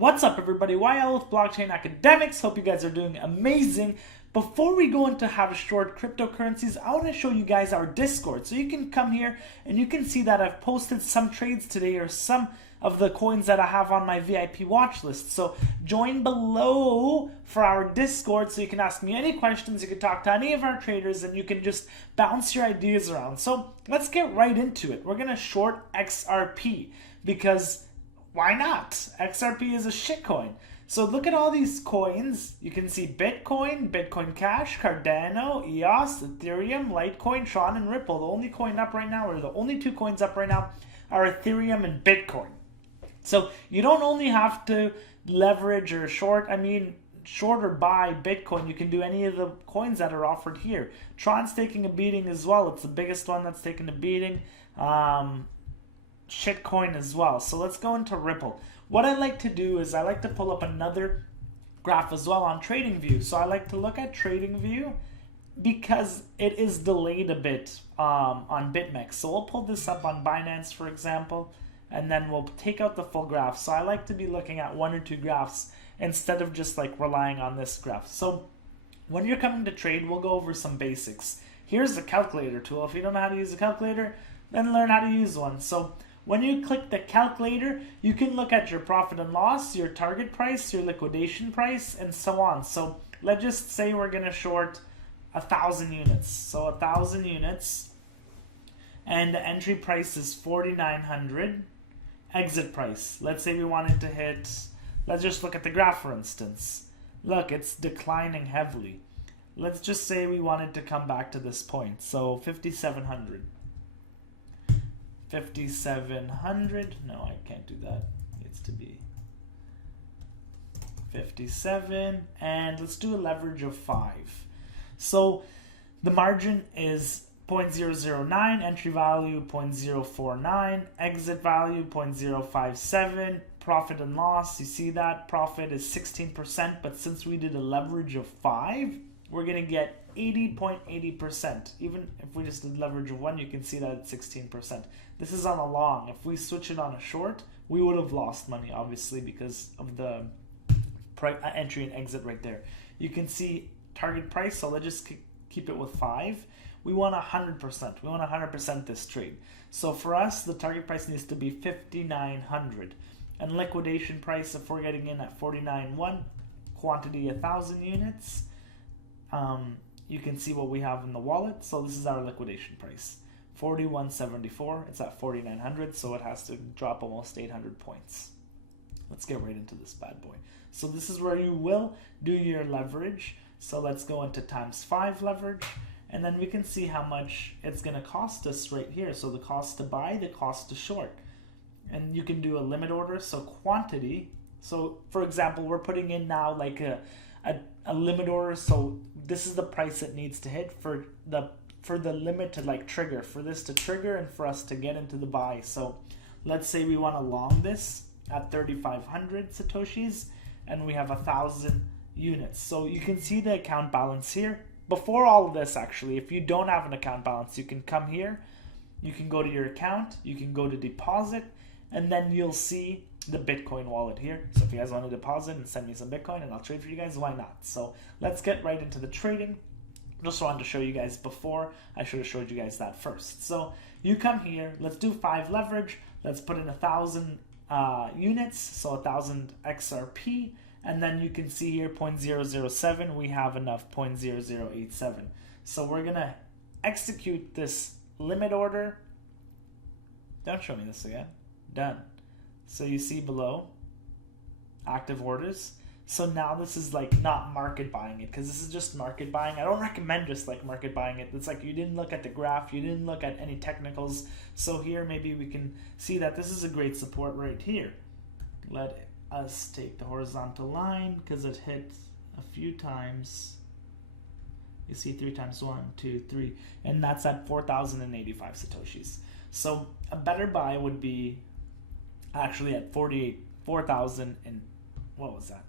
What's up, everybody? YL with Blockchain Academics. Hope you guys are doing amazing. Before we go into how to short cryptocurrencies, I want to show you guys our Discord. So you can come here and you can see that I've posted some trades today or some of the coins that I have on my VIP watch list. So join below for our Discord so you can ask me any questions, you can talk to any of our traders, and you can just bounce your ideas around. So let's get right into it. We're going to short XRP because why not? XRP is a shitcoin. So look at all these coins. You can see Bitcoin, Bitcoin Cash, Cardano, EOS, Ethereum, Litecoin, Tron, and Ripple. The only coin up right now, or the only two coins up right now, are Ethereum and Bitcoin. So you don't only have to leverage or short or buy Bitcoin. You can do any of the coins that are offered here. Tron's taking a beating as well. It's the biggest one that's taken a beating. Shitcoin as well. So let's go into Ripple. What I like to do is I like to pull up another graph as well on TradingView. So I like to look at TradingView because it is delayed a bit on Bitmex. So we'll pull this up on Binance, for example, and then we'll take out the full graph. So I like to be looking at one or two graphs instead of just like relying on this graph. So when you're coming to trade, we'll go over some basics. Here's the calculator tool. If you don't know how to use a calculator, then learn how to use one. So when you click the calculator, you can look at your profit and loss, your target price, your liquidation price, and so on. So let's just say we're going to short 1,000 units. So 1,000 units, and the entry price is 4,900. Exit price, let's say we wanted to hit, let's just look at the graph for instance. Look, it's declining heavily. Let's just say we wanted to come back to this point. So 5,700. 5,700, no, I can't do that. It needs to be 57, and let's do a leverage of 5. So the margin is 0.009, entry value 0.049, exit value 0.057, profit and loss, you see that profit is 16%, but since we did a leverage of 5, we're going to get 80.80%. Even if we just did leverage of 1, you can see that it's 16%. This is on a long. If we switch it on a short, we would have lost money, obviously, because of the entry and exit right there. You can see target price, so let's just keep it with 5. We want 100%. We want 100% this trade. So for us, the target price needs to be 5,900. And liquidation price, if we're getting in at 49.1, quantity 1,000 units, you can see what we have in the wallet. So this is our liquidation price, 41.74. It's at 4,900, so it has to drop almost 800 points. Let's get right into this bad boy. So this is where you will do your leverage. So let's go into ×5 leverage, and then we can see how much it's going to cost us right here. So the cost to buy, the cost to short. And you can do a limit order, so quantity. So for example, we're putting in now like a limit order, so this is the price it needs to hit for the limit to like trigger, for this to trigger and for us to get into the buy. So let's say we want to long this at 3,500 satoshis and we have 1,000 units. So you can see the account balance here. Before all of this, actually, if you don't have an account balance, you can come here, you can go to your account, you can go to deposit, and then you'll see the Bitcoin wallet here. So if you guys want to deposit and send me some Bitcoin and I'll trade for you guys, why not? So let's get right into the trading. Just wanted to show you guys before. I should have showed you guys that first. So you come here, let's do 5 leverage. Let's put in 1,000 units, so 1,000 XRP. And then you can see here 0.007, we have enough 0.0087. So we're going to execute this limit order. Don't show me this again. Done. So you see below, active orders. So now this is like not market buying it, because this is just market buying. I don't recommend just like market buying it. It's like you didn't look at the graph, you didn't look at any technicals. So here maybe we can see that this is a great support right here. Let us take the horizontal line because it hit a few times. You see 3 times 1, 2, 3, and that's at 4,085 satoshis. So a better buy would be actually at 4,000 and what was that?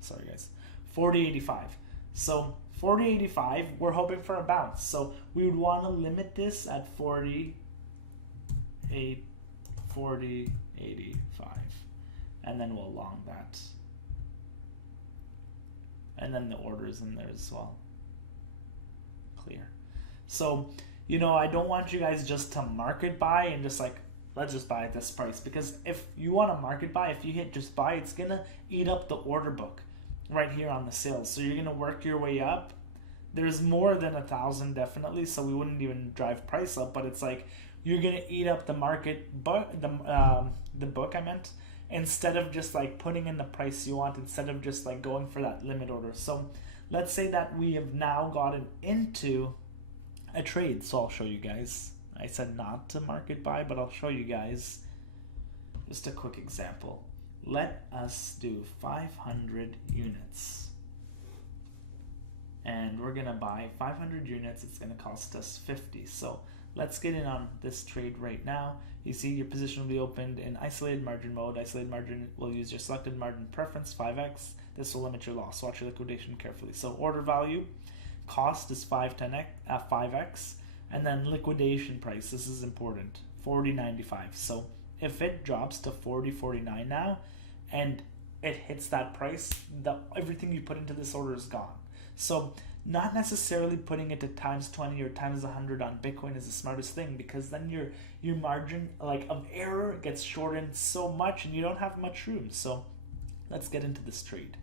Sorry guys, 4085. So 4085, we're hoping for a bounce. So we would want to limit this at 4085. and then we'll long that. And then the order is in there as well. Clear. So, you know, I don't want you guys just to market buy and just like, let's just buy at this price. Because if you want to market buy, if you hit just buy, it's going to eat up the order book right here on the sales. So you're going to work your way up. There's more than 1,000 definitely, so we wouldn't even drive price up, but it's like you're going to eat up the market, the book I meant, instead of just like putting in the price you want, instead of just like going for that limit order. So let's say that we have now gotten into a trade. So I'll show you guys. I said not to market buy, but I'll show you guys just a quick example. Let us do 500 units. And we're going to buy 500 units. It's going to cost us 50. So let's get in on this trade right now. You see your position will be opened in isolated margin mode. Isolated margin will use your selected margin preference, 5x. This will limit your loss. Watch your liquidation carefully. So order value, cost is 5x. And then liquidation price, this is important, 40.95. So if it drops to 40.49 now, and it hits that price, everything you put into this order is gone. So not necessarily putting it to times 20 or times 100 on Bitcoin is the smartest thing, because then your margin like of error gets shortened so much and you don't have much room. So let's get into this trade.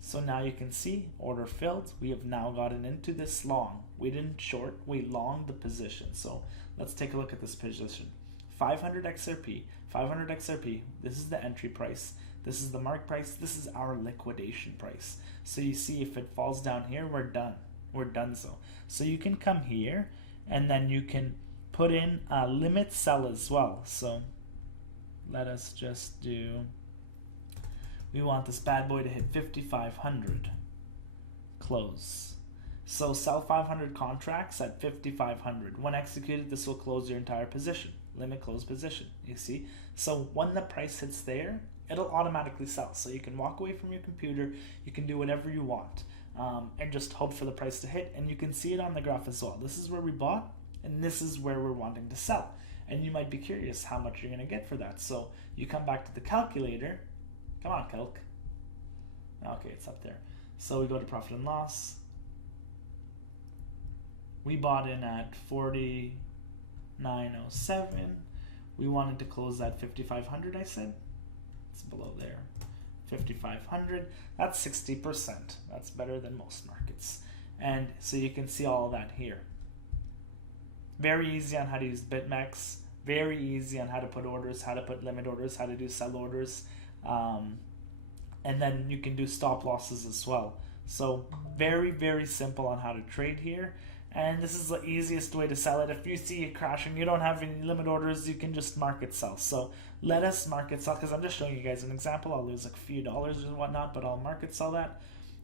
So now you can see order filled. We have now gotten into this long. We didn't short, we longed the position. So let's take a look at this position. 500 XRP, 500 XRP. This is the entry price. This is the mark price. This is our liquidation price. So you see if it falls down here, we're done. We're done so you can come here and then you can put in a limit sell as well. So let us just do, we want this bad boy to hit 5,500. Close. So sell 500 contracts at 5,500. When executed, this will close your entire position. Limit close position, you see? So when the price hits there, it'll automatically sell. So you can walk away from your computer, you can do whatever you want, and just hope for the price to hit. And you can see it on the graph as well. This is where we bought, and this is where we're wanting to sell. And you might be curious how much you're gonna get for that. So you come back to the calculator. Come on, calc. Okay, it's up there. So we go to profit and loss. We bought in at 49.07. We wanted to close at 5,500, I said. It's below there. 5,500. That's 60%. That's better than most markets. And so you can see all of that here. Very easy on how to use Bitmex. Very easy on how to put orders, how to put limit orders, how to do sell orders. And then you can do stop losses as well. So very, very simple on how to trade here. And this is the easiest way to sell it. If you see it crashing, you don't have any limit orders, you can just market sell. So let us market sell, because I'm just showing you guys an example. I'll lose like a few dollars and whatnot, but I'll market sell that.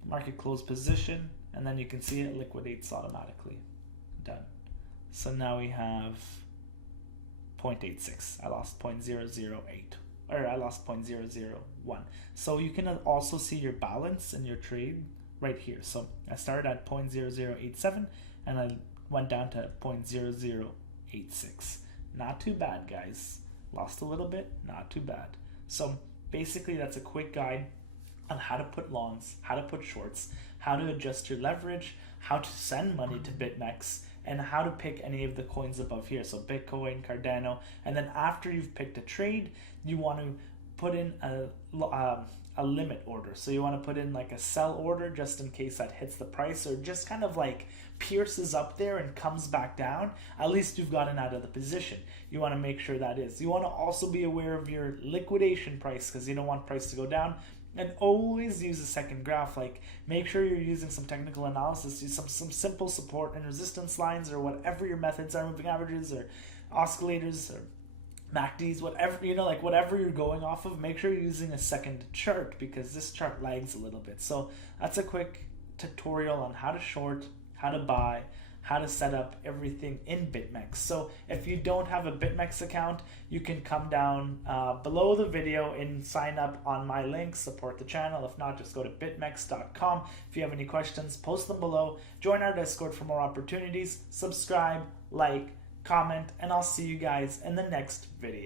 Market close position, and then you can see it liquidates automatically. Done. So now we have 0.86. I lost 0.008. Or I lost 0.001. So you can also see your balance in your trade right here. So I started at 0.0087 and I went down to 0.0086. Not too bad, guys. Lost a little bit, not too bad. So basically that's a quick guide on how to put longs, how to put shorts, how to adjust your leverage, how to send money to Bitmex, and how to pick any of the coins above here. So Bitcoin, Cardano, and then after you've picked a trade, you want to put in a limit order. So you want to put in like a sell order just in case that hits the price or just kind of like pierces up there and comes back down. At least you've gotten out of the position. You want to make sure that is. You want to also be aware of your liquidation price because you don't want price to go down. And always use a second graph. Like make sure you're using some technical analysis, use some simple support and resistance lines or whatever your methods are, moving averages or oscillators or MACDs, whatever, you know, like whatever you're going off of, make sure you're using a second chart because this chart lags a little bit. So that's a quick tutorial on how to short, how to buy, how to set up everything in Bitmex. So if you don't have a Bitmex account, you can come down below the video and sign up on my link, support the channel. If not, just go to bitmex.com. If you have any questions, post them below. Join our Discord for more opportunities. Subscribe, like, comment, and I'll see you guys in the next video.